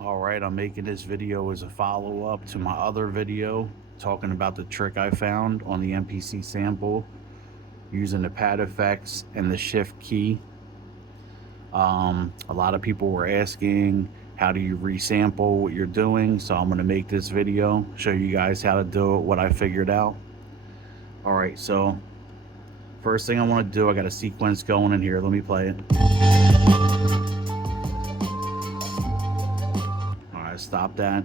All right, I'm making this video as a follow-up to my other video talking about the trick I found on the MPC sample using the pad effects and the shift key. A lot of people were asking, how do you resample what you're doing? So I'm going to make this video, show you guys how to do it, what I figured out. All right, so first thing I want to do, I got a sequence going in here. Let me play it. All right, stop that.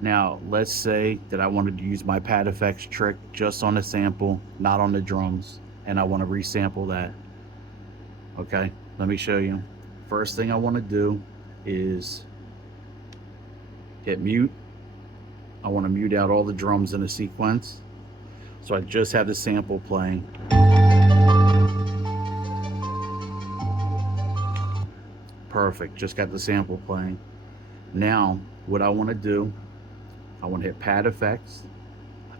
Now, let's say that I wanted to use my pad effects trick just on the sample, not on the drums, and I want to resample that. Okay, let me show you. First thing I want to do is hit mute. I want to mute out all the drums in the sequence. So I just have the sample playing. Perfect, just got the sample playing. Now, what I want to do, I want to hit pad effects.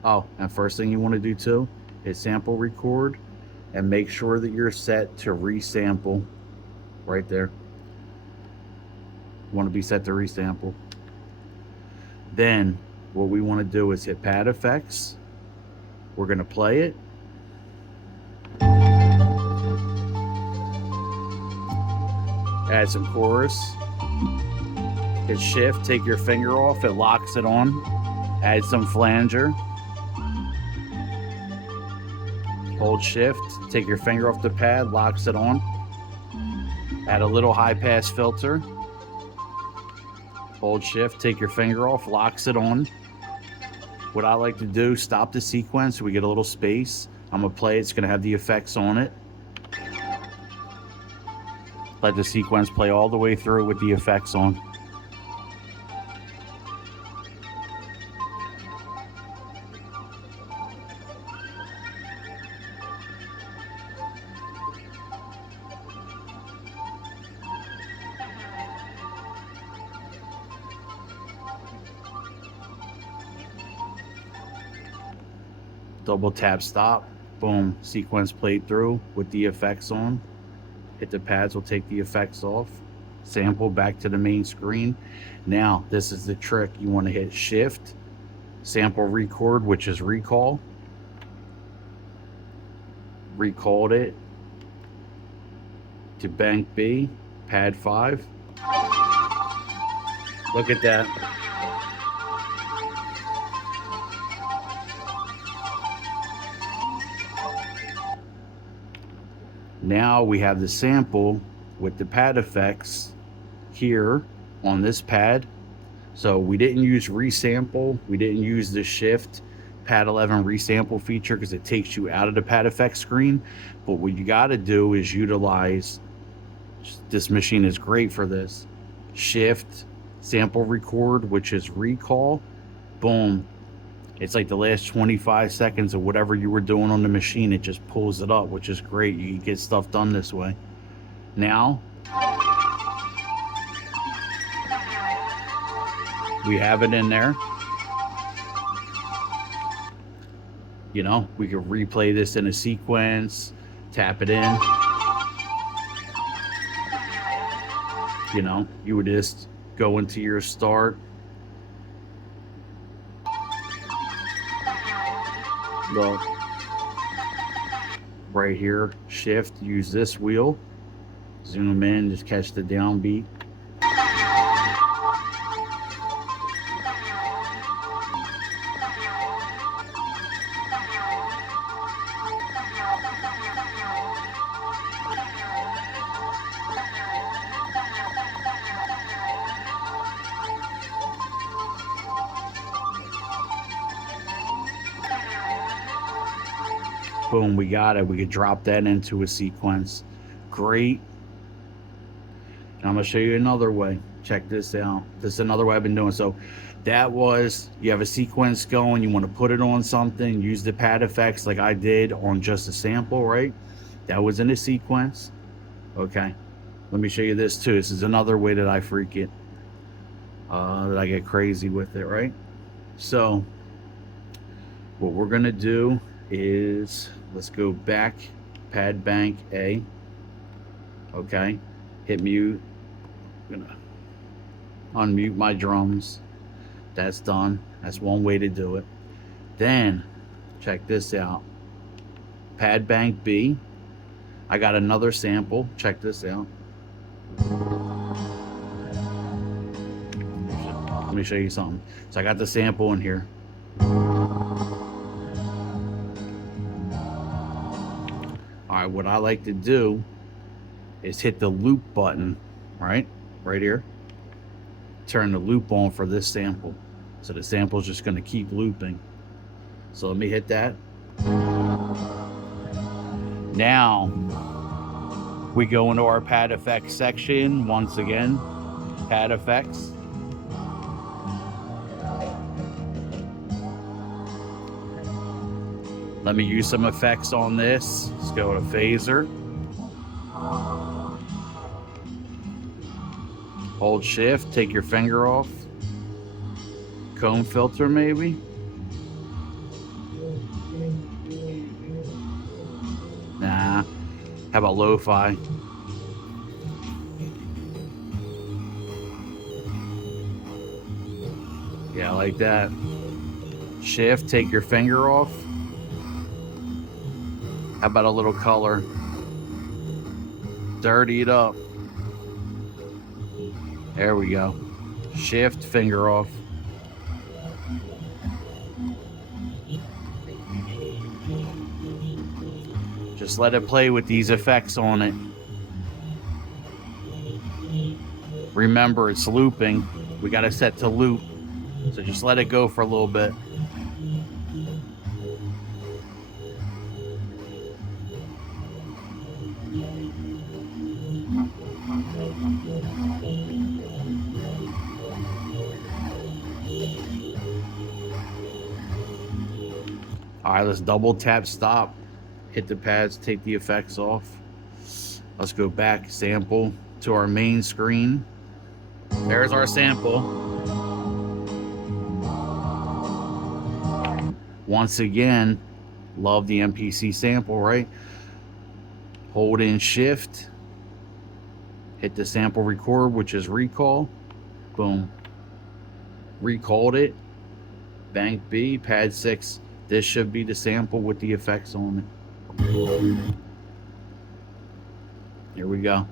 Oh, and first thing you want to do too is sample record and make sure that you're set to resample right there. You want to be set to resample. Then what we want to do is hit pad effects. We're going to play it. Add some chorus. Hit shift, take your finger off, it locks it on. Add some flanger. Hold shift, take your finger off the pad, locks it on. Add a little high pass filter. Hold shift, take your finger off, locks it on. What I like to do, stop the sequence so we get a little space. I'm gonna play it, it's gonna have the effects on it. Let the sequence play all the way through with the effects on. Double tap stop, boom, sequence played through with the effects on. Hit the pads, will take the effects off. Sample back to the main screen. Now, this is the trick. You want to hit shift, sample record, which is recall. Recalled it to bank B, pad 5. Look at that. Now we have the sample with the pad effects here on this pad. So we didn't use resample. We didn't use the shift pad 11 resample feature because it takes you out of the pad effects screen. But what you got to do is utilize, this machine is great for this, shift, sample record, which is recall, boom. It's like the last 25 seconds of whatever you were doing on the machine, it just pulls it up, which is great. You can get stuff done this way. Now, we have it in there. You know, we could replay this in a sequence, tap it in. You know, you would just go into your start. Look, right here, shift, use this wheel, zoom in, just catch the downbeat. Boom, we got it. We could drop that into a sequence. Great. And I'm going to show you another way. Check this out. This is another way I've been doing. So that was, you have a sequence going, you want to put it on something, use the pad effects like I did on just a sample, right? That was in a sequence. Okay. Let me show you this too. This is another way that I freak it. That I get crazy with it, right? So what we're going to do is, let's go back, pad bank A. Okay, hit mute. I'm gonna unmute my drums. That's done. That's one way to do it. Then, check this out. Pad bank B. I got another sample. Check this out. Let me show you something. So I got the sample in here. All right, what I like to do is hit the loop button, right here. Turn the loop on for this sample. So the sample is just going to keep looping. So let me hit that. Now we go into our pad effects section once again. Pad effects. Let me use some effects on this. Let's go to phaser. Hold shift, take your finger off. Comb filter maybe. Nah. How about lo-fi? Yeah, I like that. Shift, take your finger off. How about a little color? Dirty it up. There we go. Shift, finger off. Just let it play with these effects on it. Remember, it's looping. We got to set to loop. So just let it go for a little bit. All right, let's double tap stop. Hit the pads, take the effects off. Let's go back, sample to our main screen. There's our sample. Once again, love the MPC sample, right? Hold in shift. Hit the sample record, which is recall. Boom. Recalled it. Bank B, pad 6. This should be the sample with the effects on it. Here we go.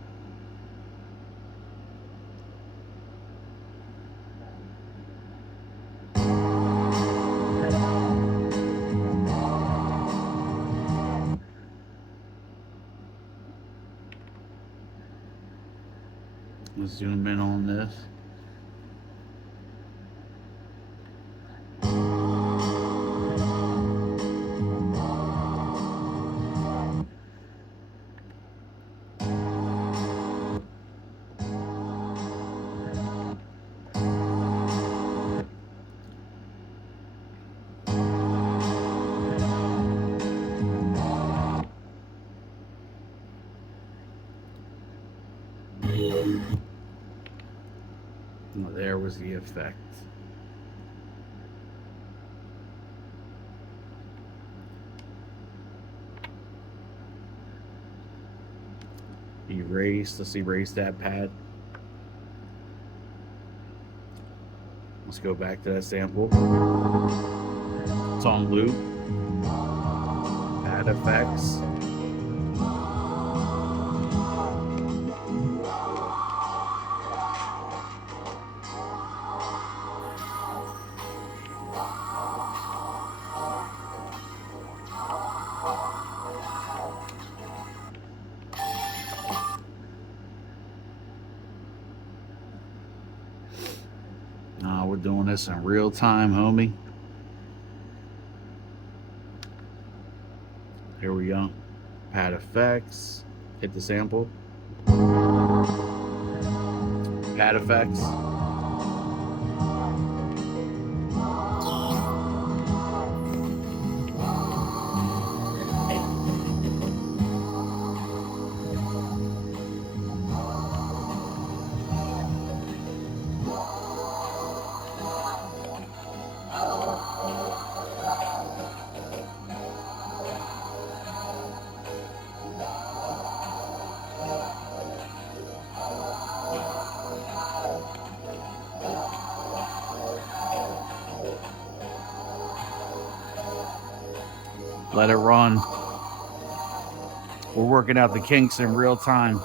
Let's zoom in on this. Oh, there was the effect. Erase. Let's erase that pad. Let's go back to that sample. It's on loop. Pad effects. We're doing this in real time, homie. Here we go. Pad effects. Hit the sample. Pad effects. Let it run. We're working out the kinks in real time.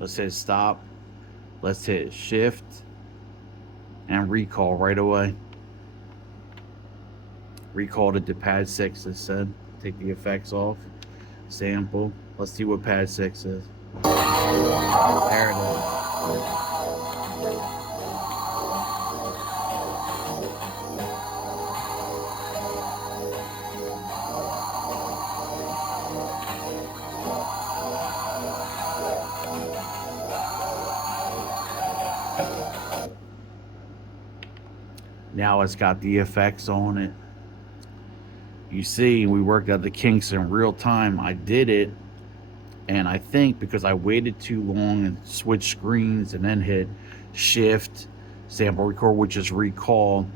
Let's hit stop. Let's hit shift and recall right away. Recalled it to pad 6, it said. Take the effects off. Sample. Let's see what pad 6 is. There it is. Now it's got the effects on it. You see, we worked out the kinks in real time. I did it, and I think because I waited too long and switched screens and then hit shift, sample record, which is recall,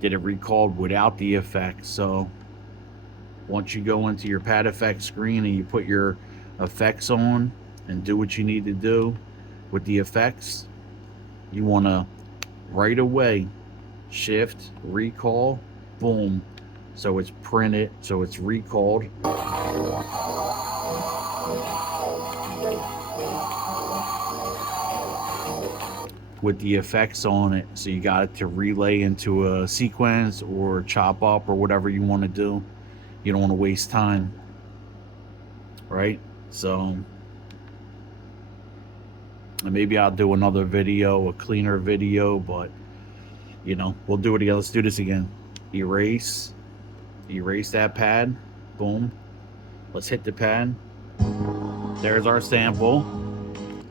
did it recalled without the effects. So once you go into your pad effects screen and you put your effects on and do what you need to do with the effects, you want to right away shift, recall, boom, so it's printed, so it's recalled. With the effects on it, so you got it to relay into a sequence or chop up or whatever you want to do. You don't want to waste time, right? So and maybe I'll do another video, a cleaner video, but you know, we'll do it again. Let's do this again. Erase that pad, boom. Let's hit the pad. There's our sample,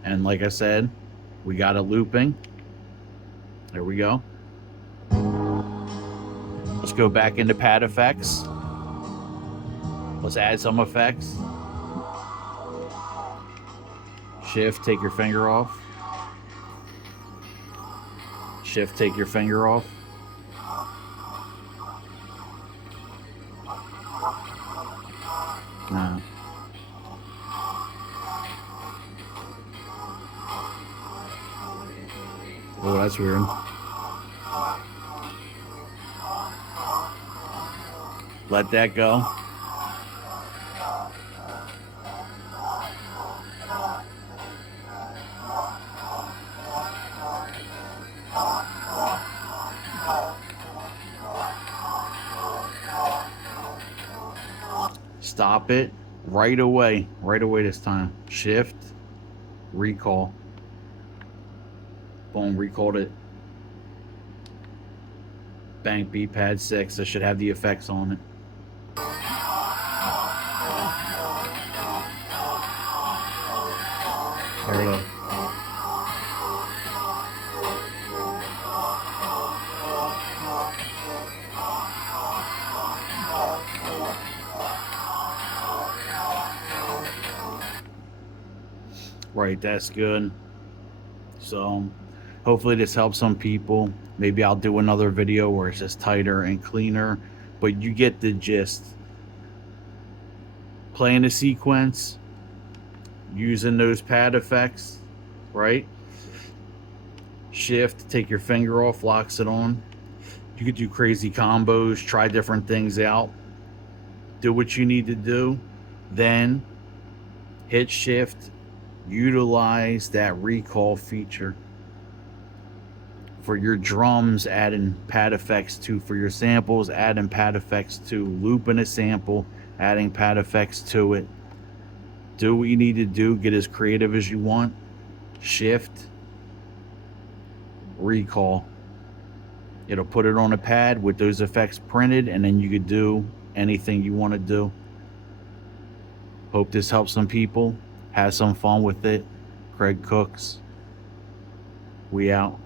and like I said, we got it looping. There we go. Let's go back into pad effects. Let's add some effects. Shift, take your finger off. Shift, take your finger off. No. Oh, that's weird. Let that go. Stop it right away this time. Shift, recall. Boom, recalled it. Bank B pad 6. That should have the effects on it. There we go. Right, that's good. So hopefully this helps some people. Maybe I'll do another video where it's just tighter and cleaner, but you get the gist. Playing a sequence, using those pad effects, right? Shift, take your finger off, locks it on. You could do crazy combos, try different things out, do what you need to do, then hit shift, utilize that recall feature. For your drums, adding pad effects to. For your samples, adding pad effects to. Looping a sample, adding pad effects to it. Do what you need to do, get as creative as you want. Shift, recall. It'll put it on a pad with those effects printed, and then you could do anything you want to do. Hope this helps some people. Have some fun with it. Craig Cooks. We out.